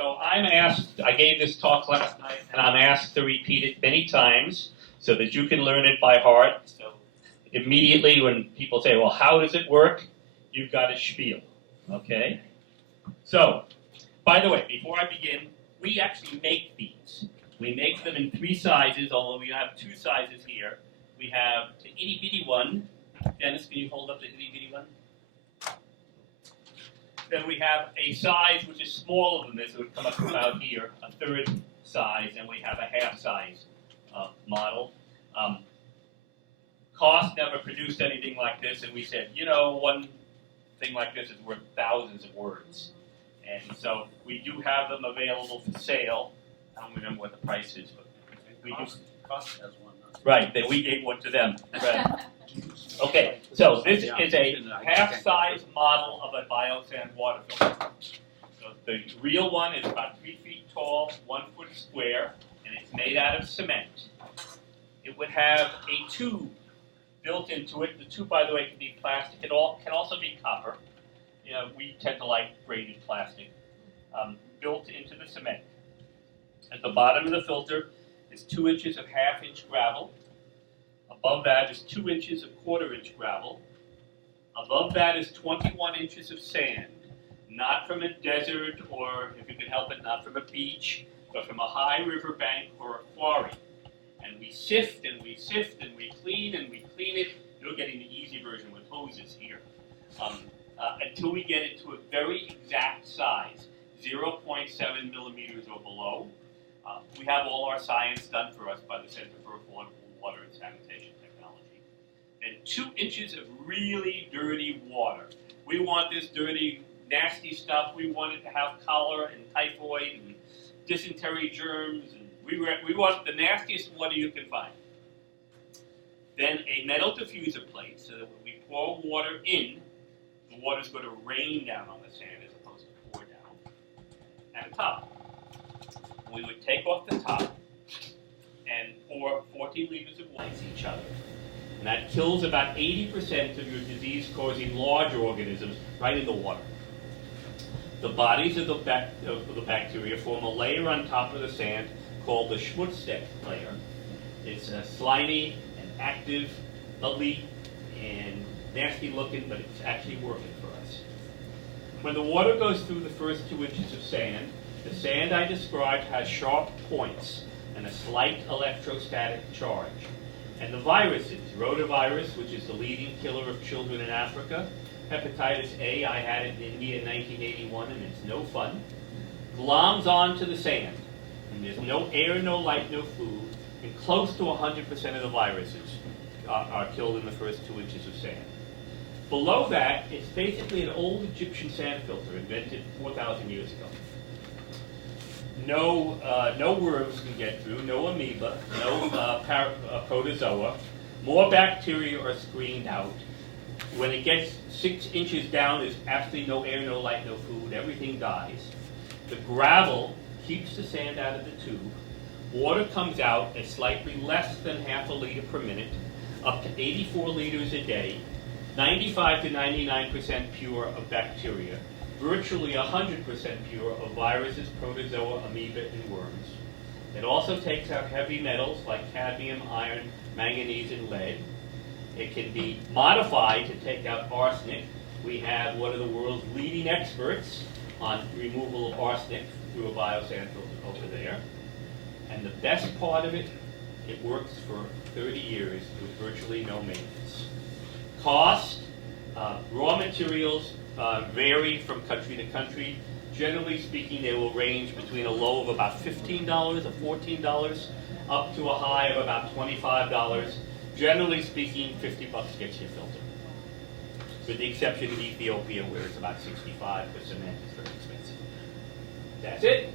So I'm asked, I gave this talk last night, and I'm asked to repeat it many times so that you can learn it by heart. So immediately when people say, well, how does it work? You've got a spiel, okay? So, by the way, before I begin, we actually make these. We make them in 3 sizes, although we have 2 sizes here. We have the itty-bitty one. Dennis, can you hold up the itty-bitty one? Then we have a size which is smaller than this. It would come up to about here, a 1/3 size, and we have a 1/2 size model. Cost never produced anything like this, and we said, you know, one thing like this is worth thousands of words. And so we do have them available for sale. I don't remember what the price is, but we do. Cost has one. Right, then we gave one to them. Right. Okay, so this is a 1/2 size model of a Biosand water filter. So the real one is about 3 feet tall, 1 foot square, and it's made out of cement. It would have a tube built into it. The tube, by the way, can be plastic. It can also be copper. You know, we tend to like braided plastic. Built into the cement. At the bottom of the filter is 2 inches of 1/2 inch gravel. Above that is 2 inches of 1/4 inch gravel. Above that is 21 inches of sand. Not from a desert, or if you can help it, not from a beach, but from a high river bank or a quarry. And we sift and we sift and we clean it. You're getting the easy version with hoses here. Until we get it to a very exact size, 0.7 millimeters or below. We have all our science done for us by the Center for Affordable Water and Sanitation Technology. And 2 inches of really dirty water. We want this dirty, nasty stuff. We want it to have cholera and typhoid and dysentery germs. And we want the nastiest water you can find. Then a metal diffuser plate so that when we pour water in, the water's going to rain down on the sand as opposed to pour down. And a top. We would take off the top and pour 40 liters of water into each other. And that kills about 80% of your disease-causing large organisms right in the water. The bodies of the bacteria form a layer on top of the sand called the Schmutzdecke layer. It's slimy and active, ugly, and nasty looking, but it's actually working for us. When the water goes through the first 2 inches of sand, the sand I described has sharp points and a slight electrostatic charge. And the viruses, rotavirus, which is the leading killer of children in Africa, hepatitis A, I had it in India in 1981, and it's no fun, gloms onto the sand. And there's no air, no light, no food, and close to 100% of the viruses are killed in the first 2 inches of sand. Below that, it's basically an old Egyptian sand filter invented 4,000 years ago. No worms can get through, no amoeba, no protozoa. More bacteria are screened out. When it gets 6 inches down, there's absolutely no air, no light, no food. Everything dies. The gravel keeps the sand out of the tube. Water comes out at slightly less than 1/2 liter per minute, up to 84 liters a day, 95 to 99% pure of bacteria, virtually 100% pure of viruses, protozoa, amoeba, and worms. It also takes out heavy metals like cadmium, iron, manganese, and lead. It can be modified to take out arsenic. We have one of the world's leading experts on removal of arsenic through a biosand filter over there. And the best part of it, it works for 30 years with virtually no maintenance. Cost, raw materials vary from country to country. Generally speaking, they will range between a low of about $15 or $14 up to a high of about $25. Generally speaking, $50 gets you a filter. With the exception of Ethiopia, where it's about $65 because cement is very expensive. That's it.